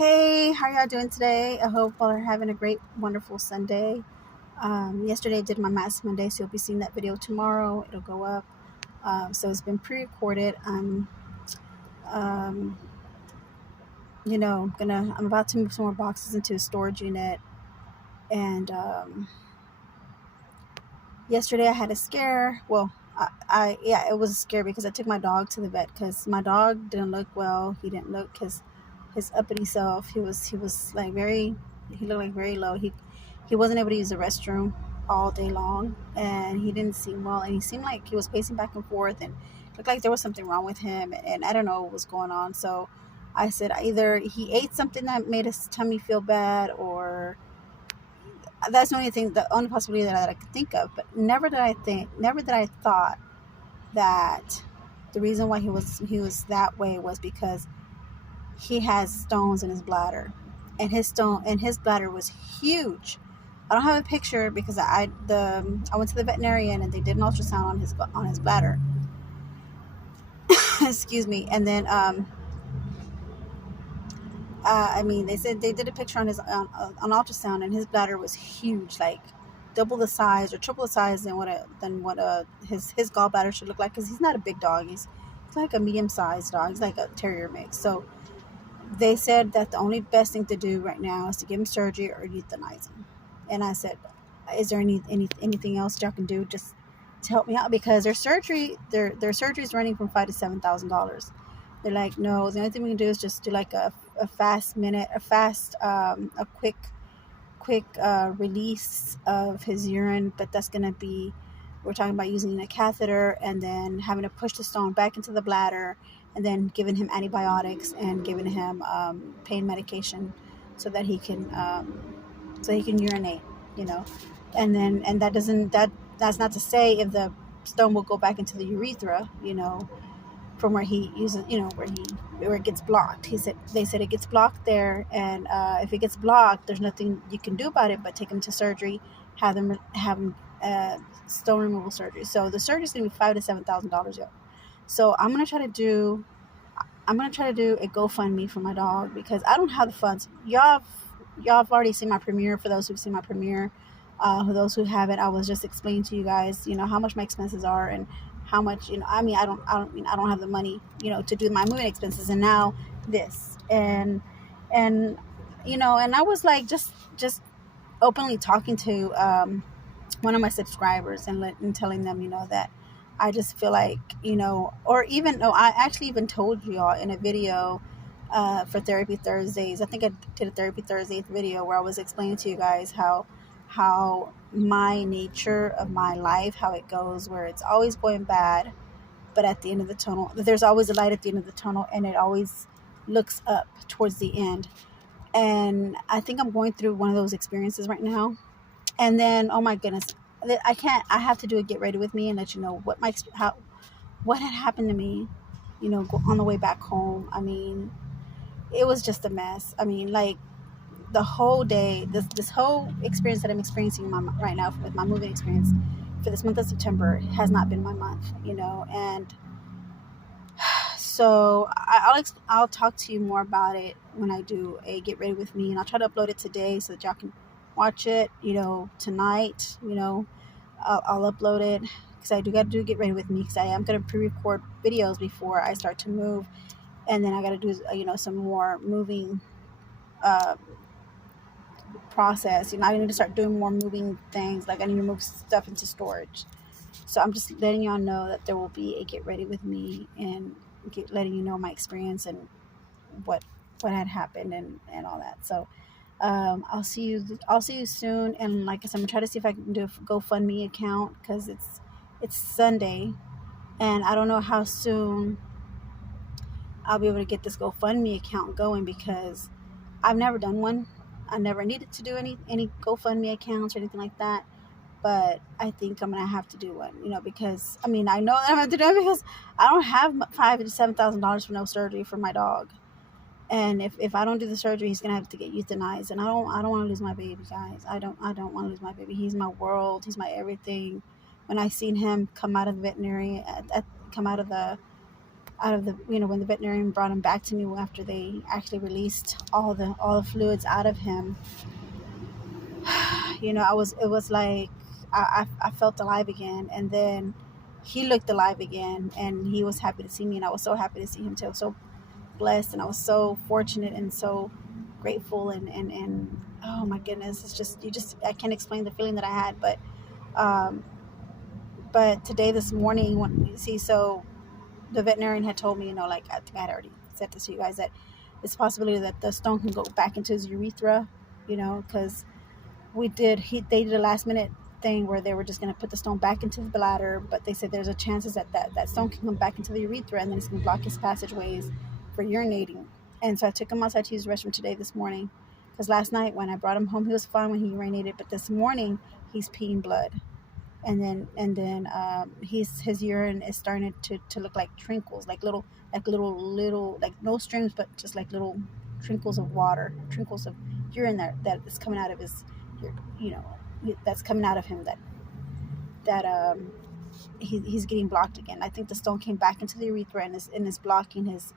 Hey, how y'all doing today? I hope y'all are having a great, wonderful Sunday. Yesterday I did my Mass Monday, so you'll be seeing that video tomorrow. It'll go up. So it's been pre-recorded. Um, I'm about to move some more boxes into a storage unit. And yesterday I had a scare. Well, yeah, it was a scare because I took my dog to the vet because my dog didn't look well. He didn't look his uppity self. He was like he looked like very low. He wasn't able to use the restroom all day long, and he didn't seem well, and he seemed like he was pacing back and forth, and looked like there was something wrong with him, and I don't know what was going on. So I said either he ate something that made his tummy feel bad, or that's the only possibility that I could think of. But never did I thought that the reason why he was that way was because he has stones in his bladder, and his bladder was huge. I don't have a picture because I went to the veterinarian and they did an ultrasound on his bladder. Excuse me. And then they said they did a picture on ultrasound, and his bladder was huge, like double the size or triple the size than what his gallbladder should look like, because he's not a big dog. He's like a medium sized dog. He's like a terrier mix. So they said that the only best thing to do right now is to give him surgery or euthanize him. And I said, is there anything else y'all can do just to help me out? Because their surgery is running from $5,000 to $7,000. They're like, no, the only thing we can do is just do like a quick release of his urine, but that's going to be, we're talking about using a catheter and then having to push the stone back into the bladder, and then giving him antibiotics and giving him pain medication so that he can urinate, you know. And that's not to say if the stone will go back into the urethra, from where he uses, where it gets blocked. They said it gets blocked there, and if it gets blocked, there's nothing you can do about it but take him to surgery, have him stone removal surgery. So the surgery is going to be $5,000 to $7,000. Yeah. So I'm gonna try to do a GoFundMe for my dog because I don't have the funds. Y'all have already seen my premiere. For those who've seen my premiere, for those who haven't, I was just explaining to you guys, how much my expenses are and how much, I don't have the money, to do my moving expenses, and now this and and I was like just openly talking to one of my subscribers and telling them, that I just feel like, or even, no, I actually even told y'all in a video for Therapy Thursdays. I think I did a Therapy Thursdays video where I was explaining to you guys how my nature of my life, how it goes, where it's always going bad, but at the end of the tunnel, there's always a light at the end of the tunnel, and it always looks up towards the end. And I think I'm going through one of those experiences right now. And then, oh my goodness, I have to do a get ready with me and let you know what had happened to me, on the way back home. I mean, it was just a mess. I mean, like, the whole day, this whole experience that I'm experiencing right now with my moving experience for this month of September has not been my month, and so I'll talk to you more about it when I do a get ready with me, and I'll try to upload it today so that y'all can watch it, tonight. I'll upload it because I do got to do get ready with me because I am going to pre-record videos before I start to move, and then I got to do some more moving process. I need to start doing more moving things, like I need to move stuff into storage. So I'm just letting y'all know that there will be a get ready with me, and letting you know my experience and what had happened and all that. So I'll see you soon. And like I said, I'm gonna try to see if I can do a GoFundMe account because it's Sunday, and I don't know how soon I'll be able to get this GoFundMe account going because I've never done one. I never needed to do any GoFundMe accounts or anything like that. But I think I'm gonna have to do one, because I know that I'm gonna have to do it because I don't have $5,000 to $7,000 for no surgery for my dog. And if I don't do the surgery, he's gonna have to get euthanized, and I don't want to lose my baby, guys. I don't want to lose my baby. He's my world. He's my everything. When I seen him come out of the veterinary, come out of the out of the, when the veterinarian brought him back to me after they actually released all the fluids out of him. It was like I felt alive again, and then he looked alive again, and he was happy to see me, and I was so happy to see him too. I was so blessed, and I was so fortunate and so grateful, and oh my goodness, it's just, I can't explain the feeling that I had. Um but today, this morning, when you see, so the veterinarian had told me, like, I think I had already said this to you guys, that it's a possibility that the stone can go back into his urethra, because they did a last minute thing where they were just going to put the stone back into the bladder, but they said there's a chances that stone can come back into the urethra, and then it's going to block his passageways for urinating. And so I took him outside to use the restroom today, this morning, because last night when I brought him home, he was fine when he urinated, but this morning he's peeing blood. And then his urine is starting to look like trinkles, like little, like no streams, but just like little trinkles of water, trinkles of urine that is coming out of his, you know that's coming out of him, that he's getting blocked again. I think the stone came back into the urethra and is blocking his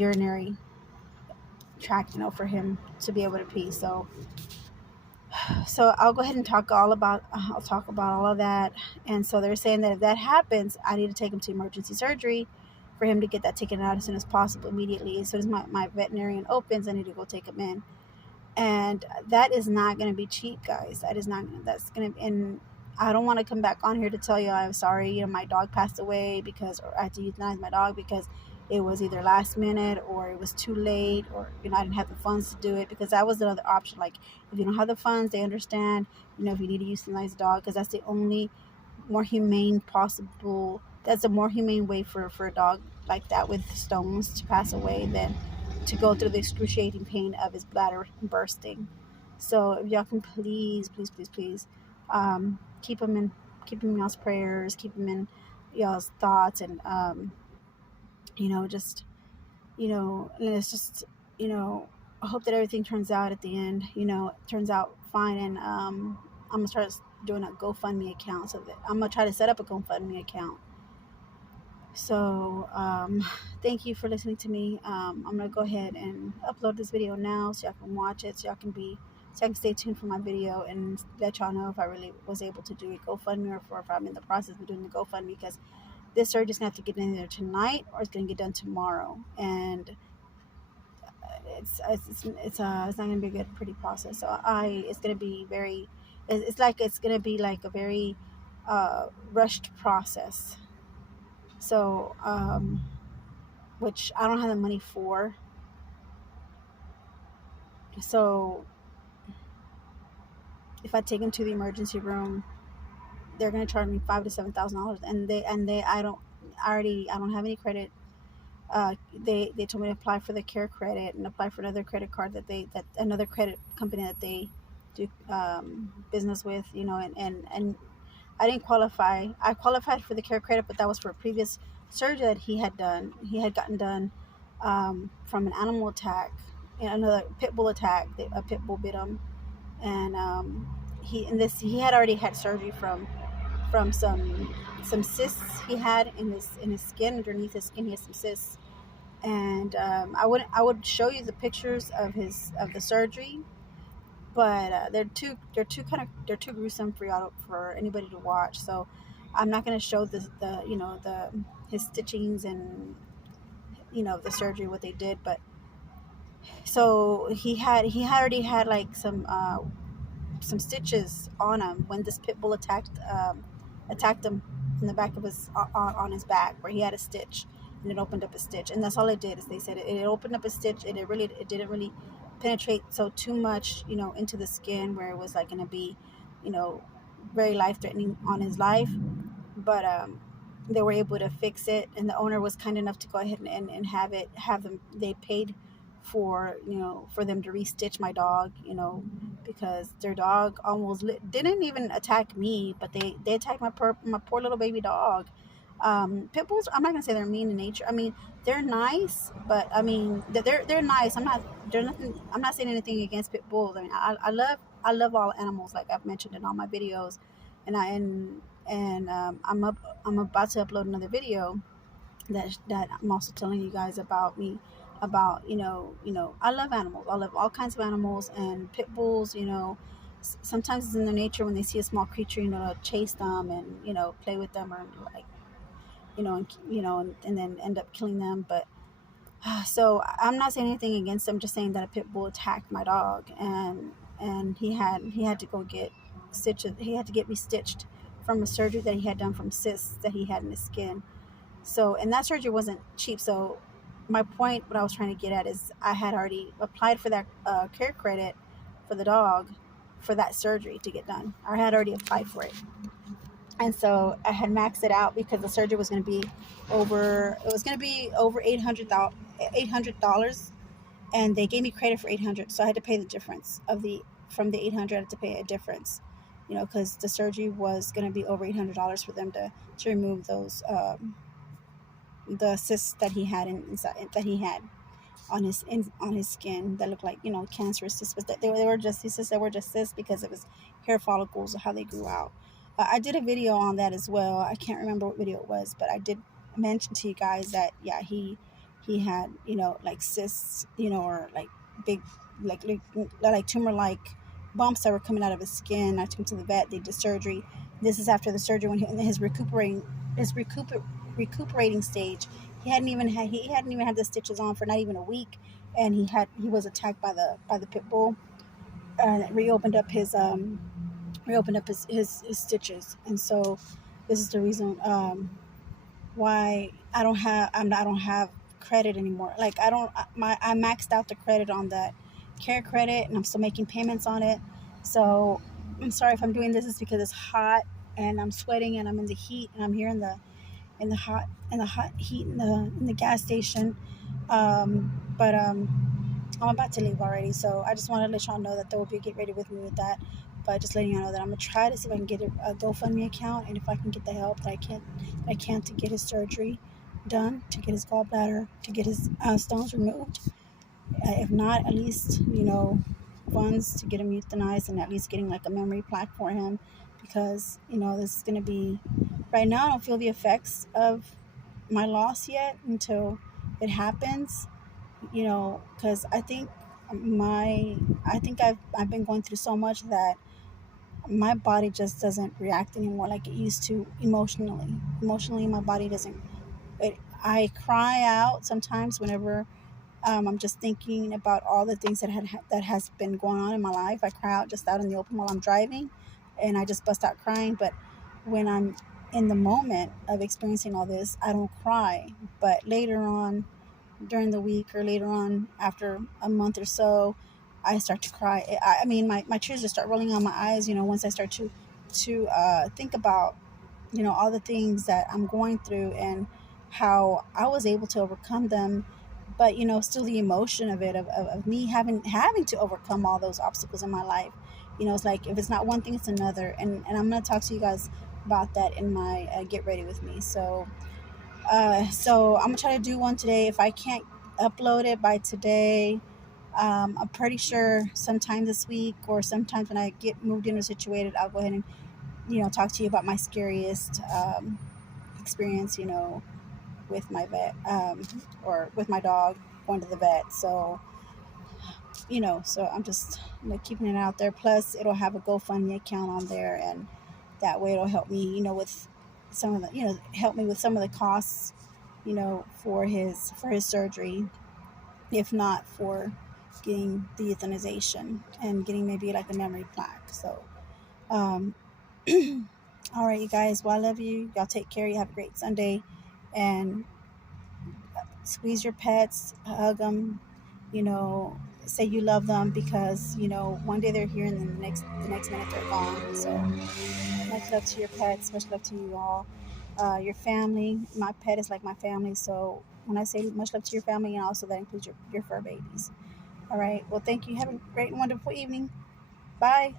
urinary tract, for him to be able to pee. So I'll go ahead and I'll talk about all of that. And so they're saying that if that happens, I need to take him to emergency surgery for him to get that taken out as soon as possible, immediately. As soon as my veterinarian opens, I need to go take him in. And that is not going to be cheap, guys. That's going to, and I don't want to come back on here to tell you I'm sorry, my dog passed away or I had to euthanize my dog because it was either last minute or it was too late, or, I didn't have the funds to do it, because that was the other option. Like, if you don't have the funds, they understand, if you need to euthanize the dog, because that's the only more humane possible, that's a more humane way for a dog like that with stones to pass away than to go through the excruciating pain of his bladder bursting. So if y'all can please, please, please, please, keep him in y'all's prayers, keep him in y'all's thoughts, and just, let's just, I hope that everything turns out at the end, turns out fine. And I'm gonna start doing a GoFundMe account, so that I'm gonna try to set up a GoFundMe account. So thank you for listening to me. I'm gonna go ahead and upload this video now, so y'all can watch it, so I can stay tuned for my video and let y'all know if I really was able to do a GoFundMe, or if I'm in the process of doing the GoFundMe, because this surgery is going to have to get in there tonight, or it's going to get done tomorrow. And it's not going to be a good, pretty process. So it's going to be it's going to be like a very rushed process. So which I don't have the money for. So if I take him to the emergency room, they're going to charge me $5,000 to $7,000, and I don't have any credit. They told me to apply for the care credit and apply for another credit card that another credit company that they do business with, and I didn't qualify. I qualified for the care credit, but that was for a previous surgery that he had done. He had gotten done from an animal attack, another pit bull attack. A pit bull bit him, and he had already had surgery from some cysts he had in his skin. Underneath his skin, he had some cysts. And I would show you the pictures of the surgery, but they're too gruesome for anybody to watch. So I'm not going to show his stitchings and the surgery, what they did. But so he already had like some stitches on him when this pit bull attacked him in the back of on his back, where he had a stitch, and it opened up a stitch. And that's all it did, is they said it opened up a stitch, and it didn't really penetrate so too much into the skin where it was like going to be very life-threatening on his life. But they were able to fix it, and the owner was kind enough to go ahead and have them, they paid for them to restitch my dog, because their dog almost didn't even attack me, but they attacked my poor little baby dog. Pit bulls, I'm not gonna say they're mean in nature. I mean, they're nice, but I mean they're nice. I'm not saying anything against pit bulls. I mean, I love all animals, like I've mentioned in all my videos, and and I'm about to upload another video that I'm also telling you guys about me, about I love animals. I love all kinds of animals, and pit bulls. Sometimes it's in their nature when they see a small creature, to chase them and play with them, or like and then end up killing them. But so I'm not saying anything against them. Just saying that a pit bull attacked my dog, and he had to go get stitches. He had to get restitched from a surgery that he had done from cysts that he had in his skin. So, and that surgery wasn't cheap. So, my point, what I was trying to get at is I had already applied for that care credit for the dog for that surgery to get done. I had already applied for it. And so I had maxed it out because the surgery was going to be over $800, and they gave me credit for 800. So I had to pay the difference from the 800, I had to pay a difference, because the surgery was going to be over $800 for them to remove those, the cysts that he had that he had on his skin that looked like cancerous cysts, but they were just cysts that were just cysts because it was hair follicles or how they grew out. I did a video on that as well. I can't remember what video it was, but I did mention to you guys that he had like cysts, or like big like tumor like bumps that were coming out of his skin. I took him to the vet. They did surgery. This is after the surgery when in his recuperating stage. He hadn't even had the stitches on for not even a week, and he was attacked by the pit bull, and it reopened up his stitches. And so this is the reason why I don't have credit anymore. Like I maxed out the credit on that care credit, and I'm still making payments on it. So I'm sorry if I'm doing this. It's because it's hot and I'm sweating and I'm in the heat, and I'm here in the hot heat in the gas station. But I'm about to leave already, so I just want to let y'all know that there will be a get ready with me with that. But just letting y'all know that I'm gonna try to see if I can get a GoFundMe account, and if I can get the help that I can to get his surgery done, to get his gallbladder, to get his stones removed. If not, at least funds to get him euthanized, and at least getting like a memory plaque for him, because this is gonna be. Right now, I don't feel the effects of my loss yet until it happens. Because I've been going through so much that my body just doesn't react anymore like it used to emotionally. Emotionally, my body doesn't. I cry out sometimes whenever I'm just thinking about all the things that has been going on in my life. I cry out just out in the open while I'm driving, and I just bust out crying. But when I'm in the moment of experiencing all this, I don't cry. But later on during the week, or later on after a month or so, I start to cry. I mean, my tears just start rolling on my eyes, once I start to think about, all the things that I'm going through and how I was able to overcome them. But, still the emotion of it, of me having to overcome all those obstacles in my life. It's like, if it's not one thing, it's another. And I'm going to talk to you guys about that in my Get Ready With Me. So I'm gonna try to do one today. If I can't upload it by today, I'm pretty sure sometime this week, or sometimes when I get moved in or situated, I'll go ahead and talk to you about my scariest experience, with my vet, or with my dog going to the vet. So so I'm just keeping it out there. Plus, it'll have a GoFundMe account on there, and that way it'll help me, with some of the, help me with some of the costs, for his surgery, if not for getting the euthanization and getting maybe like a memory plaque. So, all right, you guys. Well, I love you. Y'all take care. You have a great Sunday, and squeeze your pets, hug them, say you love them, because one day they're here and then the next minute they're gone. So much love to your pets, much love to you all, your family. My pet is like my family, so when I say much love to your family, and also that includes your fur babies. All right, well, thank you. Have a great and wonderful evening. Bye.